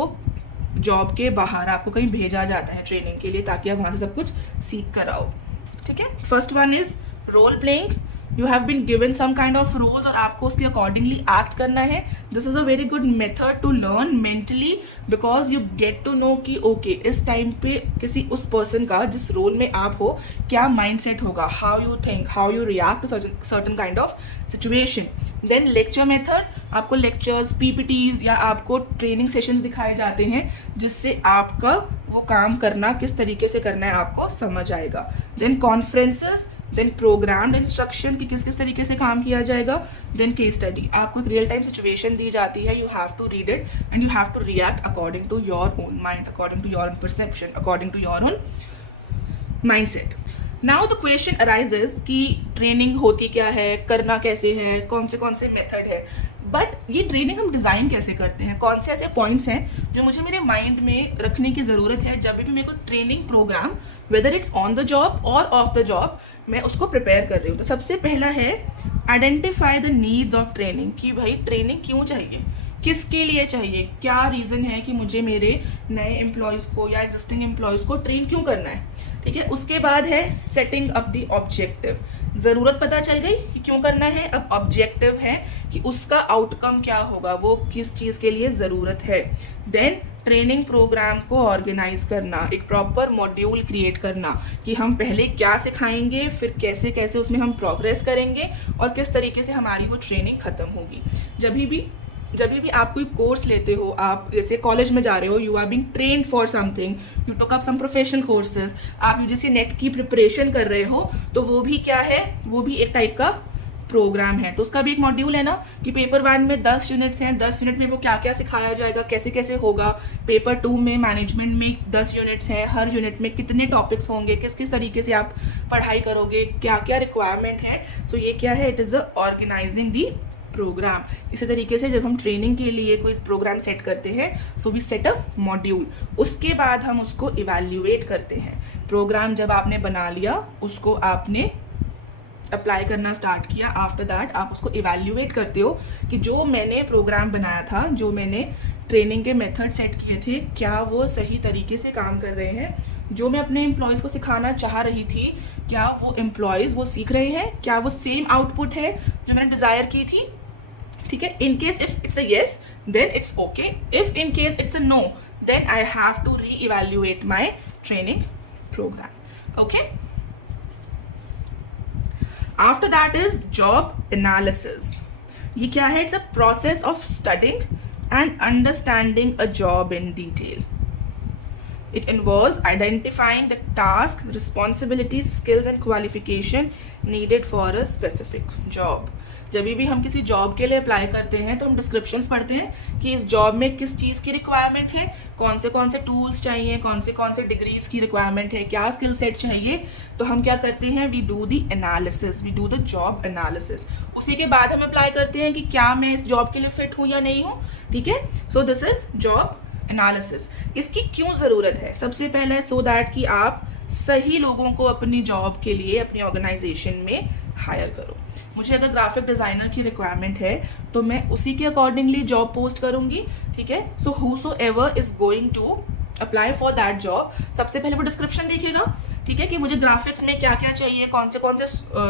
जॉब के बाहर आपको कहीं भेजा जाता है ट्रेनिंग के लिए ताकि आप वहाँ से सब कुछ सीख कर आओ. ठीक है, first one is role playing. You have been given some kind of roles और आपको उसके अकॉर्डिंगली एक्ट करना है. This is a very good method to learn mentally because you get to know कि ओके इस टाइम पे किसी उस पर्सन का जिस रोल में आप हो क्या माइंड सेट होगा, how you think, how you react to certain kind of situation. Then lecture method, आपको लेक्चर्स, पीपीटीज या आपको ट्रेनिंग सेशंस दिखाए जाते हैं जिससे आपका वो काम करना किस तरीके से करना है आपको समझ आएगा. Then conferences, then programmed instruction कि किस किस तरीके से काम किया जाएगा, देन केस स्टडी, आपको एक रियल टाइम सिचुएशन दी जाती है, you have to read it and you have to react according to your own mind, according to your own perception, according to your own mindset. Now the question arises कि training होती क्या है, करना कैसे है, कौन से मेथड है, बट ये ट्रेनिंग हम डिज़ाइन कैसे करते हैं, कौन से ऐसे पॉइंट्स हैं जो मुझे मेरे माइंड में रखने की ज़रूरत है जब भी मेरे को training program whether it's on the job or off the job मैं उसको प्रिपेयर कर रही हूँ. तो सबसे पहला है identify the needs of training, कि भाई ट्रेनिंग क्यों चाहिए, किसके लिए चाहिए, क्या रीज़न है कि मुझे मेरे नए एम्प्लॉयज़ को या एग्जिस्टिंग एम्प्लॉयज़ को ट्रेन क्यों करना है. ठीक है, उसके बाद है सेटिंग अप द ऑब्जेक्टिव, ज़रूरत पता चल गई कि क्यों करना है, अब ऑब्जेक्टिव है कि उसका आउटकम क्या होगा, वो किस चीज़ के लिए ज़रूरत है. देन ट्रेनिंग प्रोग्राम को ऑर्गेनाइज करना, एक प्रॉपर मॉड्यूल क्रिएट करना कि हम पहले क्या सिखाएंगे, फिर कैसे कैसे उसमें हम प्रोग्रेस करेंगे और किस तरीके से हमारी वो ट्रेनिंग ख़त्म होगी. जब भी आप कोई कोर्स लेते हो, आप जैसे कॉलेज में जा रहे हो, you are being trained for something, you took up some professional courses, आप यूजीसी नेट की प्रिपरेशन कर रहे हो, तो वो भी क्या है, वो भी एक टाइप का प्रोग्राम है. तो उसका भी एक मॉड्यूल है ना कि पेपर 1 में 10 यूनिट्स हैं, 10 यूनिट में वो क्या क्या सिखाया जाएगा, कैसे कैसे होगा. पेपर 2 में मैनेजमेंट में 10 यूनिट्स हैं, हर यूनिट में कितने टॉपिक्स होंगे, किस किस तरीके से आप पढ़ाई करोगे, क्या क्या रिक्वायरमेंट है. सो ये क्या है, it is a organizing the program. इसी तरीके से जब हम ट्रेनिंग के लिए कोई प्रोग्राम सेट करते हैं, so we set a module, उसके बाद हम उसको इवैल्यूएट करते हैं. प्रोग्राम जब आपने बना लिया, उसको आपने अप्लाई करना स्टार्ट किया, आफ्टर दैट आप उसको इवैल्यूएट करते हो कि जो मैंने प्रोग्राम बनाया था, जो मैंने ट्रेनिंग के मेथड सेट किए थे, क्या वो सही तरीके से काम कर रहे हैं, जो मैं अपने एम्प्लॉयज़ को सिखाना चाह रही थी, क्या वो एम्प्लॉयज़ वो सीख रहे हैं, क्या वो सेम आउटपुट है जो मैंने डिज़ायर की थी. ठीक है, in case if it's a yes then it's okay, if in case it's a no then I have to reevaluate my training program. Okay, after that is job analysis. ये क्या है, it's a process of studying and understanding a job in detail. It involves identifying the task, responsibilities, skills and qualification needed for a specific job. जब भी हम किसी job के लिए apply करते हैं तो हम डिस्क्रिप्शंस पढ़ते हैं कि इस जॉब में किस चीज़ की रिक्वायरमेंट है, कौन से टूल्स चाहिए, कौन से डिग्रीज की रिक्वायरमेंट है, क्या स्किल सेट चाहिए. तो हम क्या करते हैं, we do the analysis, we do the job analysis. उसी के बाद हम अप्लाई करते हैं कि क्या मैं इस जॉब के लिए फिट हूँ या नहीं हूँ. ठीक है, so this is job analysis. इसकी क्यों ज़रूरत है, सबसे पहले है सो दैट कि आप सही लोगों को अपनी जॉब के लिए अपनी ऑर्गेनाइजेशन में हायर करो. मुझे अगर ग्राफिक डिज़ाइनर की रिक्वायरमेंट है तो मैं उसी के अकॉर्डिंगली जॉब पोस्ट करूँगी. ठीक है, so whosoever is going to apply for that job, सबसे पहले वो डिस्क्रिप्शन देखेगा. ठीक है, कि मुझे ग्राफिक्स में क्या क्या चाहिए, कौन से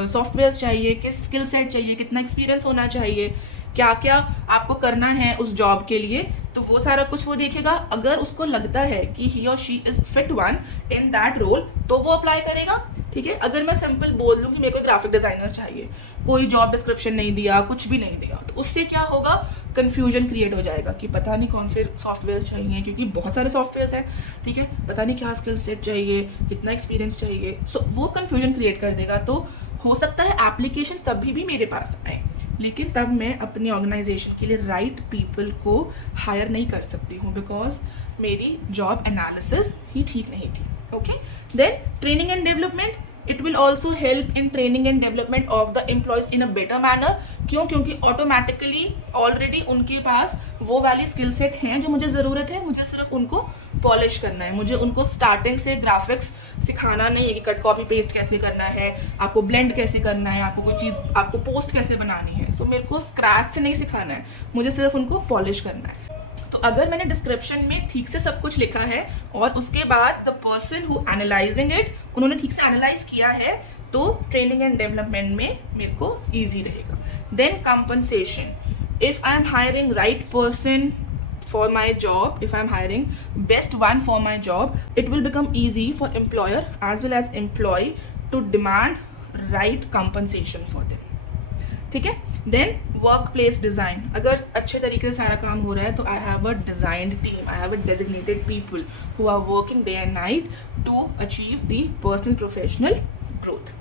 सॉफ्टवेयर्स चाहिए, किस स्किल सेट चाहिए, कितना एक्सपीरियंस होना चाहिए, क्या क्या आपको करना है उस जॉब के लिए. तो वो सारा कुछ वो देखेगा. अगर उसको लगता है कि he or she is fit one in that role तो वो अप्लाई करेगा. ठीक है, अगर मैं सिंपल बोल दूँ कि मेरे को ग्राफिक डिज़ाइनर चाहिए, कोई जॉब डिस्क्रिप्शन नहीं दिया, कुछ भी नहीं दिया, तो उससे क्या होगा, कन्फ्यूजन क्रिएट हो जाएगा कि पता नहीं कौन से सॉफ्टवेयर चाहिए, क्योंकि बहुत सारे सॉफ्टवेयर्स हैं. ठीक है, पता नहीं क्या स्किल सेट चाहिए, कितना एक्सपीरियंस चाहिए. सो वो कन्फ्यूजन क्रिएट कर देगा. तो हो सकता है एप्लीकेशन तभी भी मेरे पास आए, लेकिन तब मैं अपनी ऑर्गेनाइजेशन के लिए राइट पीपल को हायर नहीं कर सकती हूँ, बिकॉज मेरी जॉब एनालिसिस ही ठीक नहीं थी. Okay, then training and development. It will also help in training and development of the employees in a better manner. क्यों, क्योंकि ऑटोमेटिकली ऑलरेडी उनके पास वो वाली स्किल सेट हैं जो मुझे ज़रूरत है. मुझे सिर्फ उनको पॉलिश करना है. मुझे उनको स्टार्टिंग से ग्राफिक्स सिखाना नहीं है कि कट कॉपी पेस्ट कैसे करना है, आपको ब्लेंड कैसे करना है, आपको कोई चीज़ आपको पोस्ट कैसे बनानी है. सो मेरे को स्क्रैच से नहीं सिखाना है, मुझे सिर्फ उनको पॉलिश करना है. तो अगर मैंने डिस्क्रिप्शन में ठीक से सब कुछ लिखा है और उसके बाद the person who analysing it, उन्होंने ठीक से एनालाइज किया है, तो ट्रेनिंग एंड डेवलपमेंट में मेरे को ईजी रहेगा. Then compensation. If I am hiring right person for my job, if I'm hiring best one for my job, it will become easy for employer as well as employee to demand right compensation for them. ठीक है, then work place design. अगर अच्छे तरीके से सारा काम हो रहा है तो I have a designed team, I have a designated people who are working day and night to achieve the personal professional growth.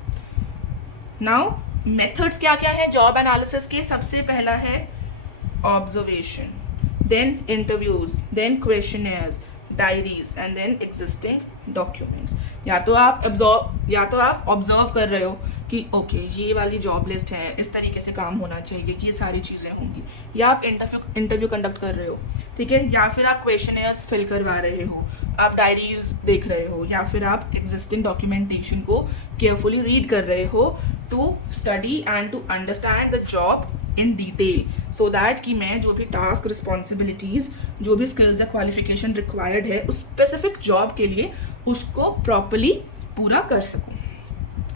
Now methods क्या क्या है जॉब एनालिसिस के? सबसे पहला है observation, then interviews, then questionnaires, diaries and then existing documents. या तो आप ऑब्जर्व कर रहे हो कि ओके ये वाली जॉब लिस्ट है, इस तरीके से काम होना चाहिए कि ये सारी चीज़ें होंगी, या आप इंटरव्यू कंडक्ट कर रहे हो, ठीक है, या फिर आप क्वेश्चनेयर्स फिल करवा रहे हो, आप डायरीज देख रहे हो, या फिर आप एग्जिस्टिंग डॉक्यूमेंटेशन को केयरफुली रीड कर रहे हो to study and to understand the job in detail, so that कि मैं जो भी टास्क, रिस्पॉन्सिबिलिटीज़, जो भी स्किल्स या क्वालिफिकेशन रिक्वायर्ड है उस स्पेसिफिक जॉब के लिए उसको प्रॉपरली पूरा कर सकूं।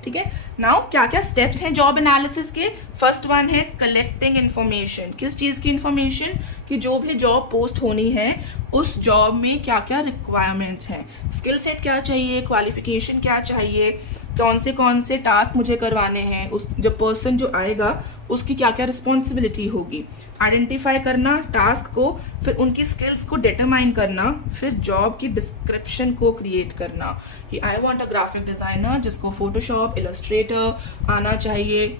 ठीक है, नाउ क्या क्या स्टेप्स हैं जॉब एनालिसिस के? फर्स्ट वन है कलेक्टिंग इन्फॉर्मेशन। किस चीज़ की इन्फॉर्मेशन? कि जो भी जॉब पोस्ट होनी है उस जॉब में क्या क्या रिक्वायरमेंट्स हैं, स्किल सेट क्या चाहिए, क्वालिफिकेशन क्या चाहिए, कौन से टास्क मुझे करवाने हैं, उस जो पर्सन जो आएगा उसकी क्या क्या रिस्पॉन्सिबिलिटी होगी, आइडेंटिफाई करना टास्क को, फिर उनकी स्किल्स को डिटरमाइन करना, फिर जॉब की डिस्क्रिप्शन को क्रिएट करना कि I want a graphic designer जिसको फोटोशॉप, इलस्ट्रेटर आना चाहिए,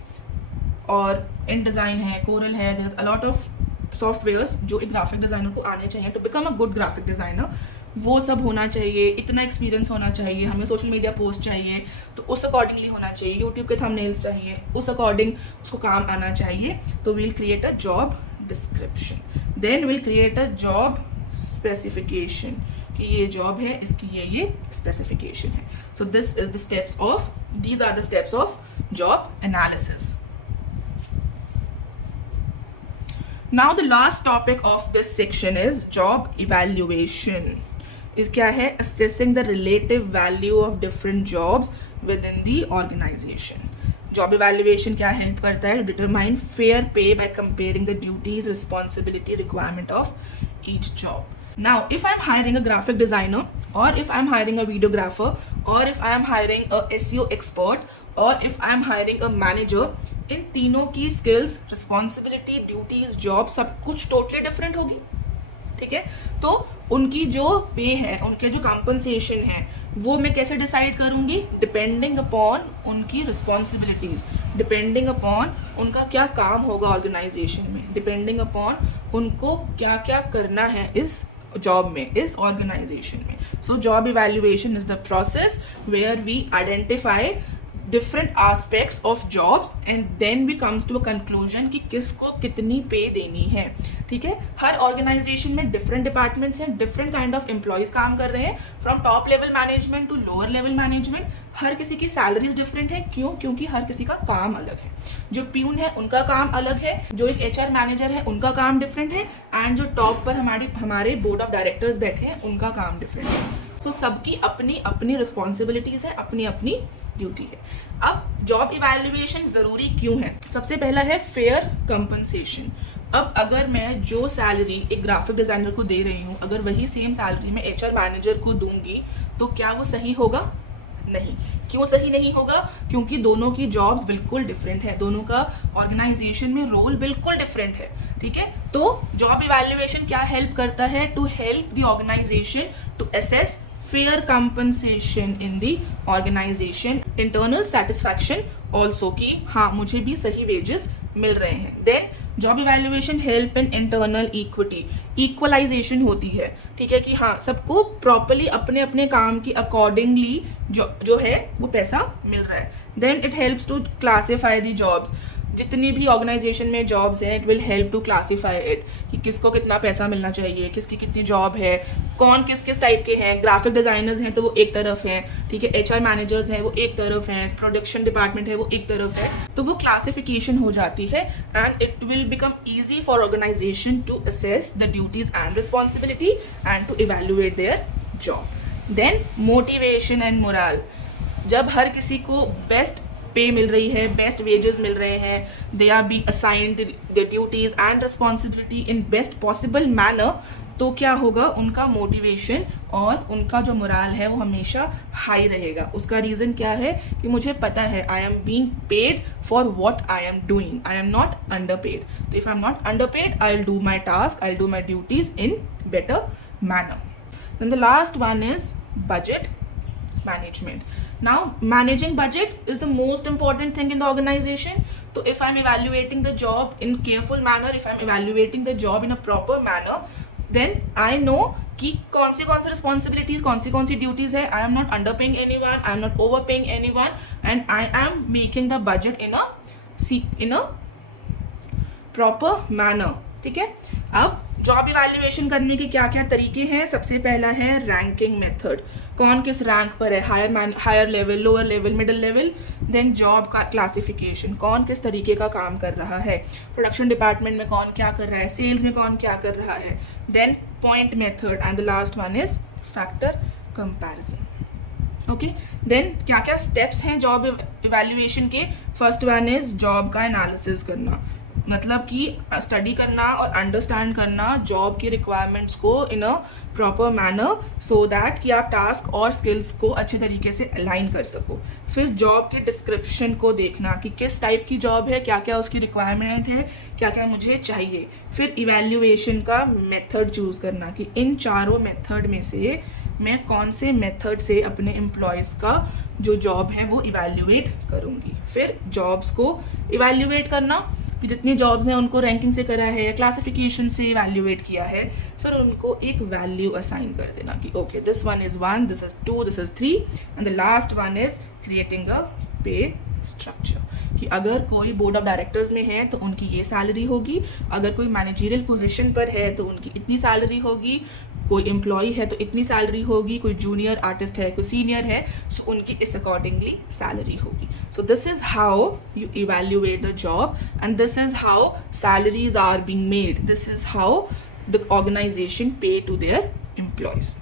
और इन डिज़ाइन है, कोरल है, there is a lot of softwares जो एक ग्राफिक डिज़ाइनर को आने चाहिए to become a good graphic designer, वो सब होना चाहिए, इतना एक्सपीरियंस होना चाहिए, हमें सोशल मीडिया पोस्ट चाहिए तो उस अकॉर्डिंगली होना चाहिए, यूट्यूब के थंबनेल्स चाहिए, उस अकॉर्डिंग उसको काम आना चाहिए, तो we'll create a job description, then will create a job specification कि ये जॉब है, इसकी ये स्पेसिफिकेशन है। So this is the steps of, these are the steps of job analysis. Now the last topic of this section is job evaluation. इस क्या है? Assessing the relative value of different jobs within the organization. Job evaluation क्या help करता है? Determine fair pay by comparing the duties, responsibility, requirement of each job. Now, if I'm hiring a graphic designer, or if I'm hiring a videographer, or if I am hiring a SEO expert, or if I am hiring a manager, इन तीनों की skills, responsibility, duties, job सब कुछ totally different होगी। ठीक है, तो उनकी जो पे है, उनके जो कंपनसेशन है, वो मैं कैसे डिसाइड करूंगी? डिपेंडिंग अपॉन उनकी रिस्पॉन्सिबिलिटीज, डिपेंडिंग अपॉन उनका क्या काम होगा ऑर्गेनाइजेशन में, डिपेंडिंग अपॉन उनको क्या क्या करना है इस जॉब में, इस ऑर्गेनाइजेशन में। So job evaluation is the process where we identify different aspects of jobs and then we comes to a conclusion कि किसको कितनी पे देनी है। ठीक है, हर ऑर्गेनाइजेशन में डिफरेंट डिपार्टमेंट्स हैं, डिफरेंट काइंड ऑफ एम्प्लॉयज काम कर रहे हैं, from top level management to lower level management. हर किसी की सैलरीज डिफरेंट है, क्यों? क्योंकि हर किसी का काम अलग है। जो प्यून है उनका काम अलग है, जो एक HR मैनेजर है उनका काम डिफरेंट है, एंड जो टॉप पर हमारे बोर्ड ऑफ डायरेक्टर्स बैठे हैं उनका काम डिफरेंट है। सो सबकी अपनी अपनी रिस्पॉन्सिबिलिटीज है, अपनी अपनी ड्यूटी है। अब जॉब इवैल्यूएशन जरूरी क्यों है? सबसे पहला है फेयर कंपनसेशन। अब अगर मैं जो सैलरी एक ग्राफिक डिजाइनर को दे रही हूँ, अगर वही सेम सैलरी मैं HR मैनेजर को दूंगी तो क्या वो सही होगा? नहीं। क्यों सही नहीं होगा? क्योंकि दोनों की जॉब्स बिल्कुल डिफरेंट है, दोनों का ऑर्गेनाइजेशन में रोल बिल्कुल डिफरेंट है। ठीक है, तो जॉब इवैल्यूएशन क्या हेल्प करता है? To help the organization to assess fair compensation in the organization, internal satisfaction also कि हाँ मुझे भी सही wages मिल रहे हैं। Then job evaluation help in internal equity, equalization होती है। ठीक है, कि हाँ सबको properly अपने अपने काम की accordingly जो है वो पैसा मिल रहा है। Then it helps to classify the jobs, जितनी भी ऑर्गेनाइजेशन में जॉब्स हैं, it will help to classify it कि किसको कितना पैसा मिलना चाहिए, किसकी कितनी जॉब है, कौन किस किस टाइप के हैं। ग्राफिक डिज़ाइनर्स हैं तो वो एक तरफ हैं, ठीक है, HR मैनेजर्स हैं वो एक तरफ हैं, प्रोडक्शन डिपार्टमेंट है वो एक तरफ है, तो वो क्लासिफिकेशन हो जाती है and it will become easy for organization to assess the duties and responsibility and to evaluate their job. Then motivation and morale, जब हर किसी को बेस्ट पे मिल रही है, बेस्ट वेजेस मिल रहे हैं, they R be assigned the duties and responsibility in best possible manner, तो क्या होगा? उनका मोटिवेशन और उनका जो मोरल है वो हमेशा हाई रहेगा। उसका रीज़न क्या है? कि मुझे पता है I am being paid for what I am doing, I am not underpaid. तो if I am not underpaid I will do my task, I will do my duties in better manner. Then the last one is budget. management. Now, managing budget is the most important thing in the organization. So if I'm evaluating the job in careful manner, if I'm evaluating the job in a proper manner, then I know कि कौन सी responsibilities कौन सी duties है. I am not under paying any one, I am not over paying any one, and I am making the budget in a proper manner. ठीक है. अब job evaluation करने के क्या क्या तरीके हैं. सबसे पहला है रैंकिंग मेथड. कौन किस रैंक पर है, higher level, lower level, middle level. Then job का क्लासिफिकेशन, कौन किस तरीके का काम कर रहा है. प्रोडक्शन डिपार्टमेंट में कौन क्या कर रहा है, सेल्स में कौन क्या कर रहा है. Then point method, and the last one is factor comparison. Okay. Then क्या क्या स्टेप्स हैं जॉब इवैल्यूएशन के. फर्स्ट वन इज जॉब का एनालिसिस करना, मतलब कि स्टडी करना और अंडरस्टैंड करना जॉब की रिक्वायरमेंट्स को in a proper manner, so that कि आप टास्क और स्किल्स को अच्छे तरीके से अलाइन कर सको. फिर जॉब के डिस्क्रिप्शन को देखना कि किस टाइप की जॉब है, क्या क्या उसकी रिक्वायरमेंट है, क्या क्या मुझे चाहिए. फिर इवैल्यूएशन का मेथड चूज़ करना कि इन चारों मेथड में से मैं कौन से मेथड से अपने एम्प्लॉयज़ का जो जॉब है वो इवैल्यूएट करूँगी. फिर जॉब्स को इवैल्यूएट करना कि जितनी जॉब्स हैं उनको रैंकिंग से करा है या क्लासिफिकेशन से इवैल्यूएट किया है. फिर उनको एक वैल्यू असाइन कर देना कि okay, this one is 1, this is 2, this is 3, and the last one is creating a पे स्ट्रक्चर. कि अगर कोई बोर्ड ऑफ डायरेक्टर्स में है तो उनकी ये सैलरी होगी, अगर कोई मैनेजरियल पोजीशन पर है तो उनकी इतनी सैलरी होगी, कोई एम्प्लॉय है तो इतनी सैलरी होगी, कोई जूनियर आर्टिस्ट है, कोई सीनियर है, सो उनकी इस अकॉर्डिंगली सैलरी होगी. So this is how you evaluate the job, and this is how salaries are being made. This is how the organization pay to their employees.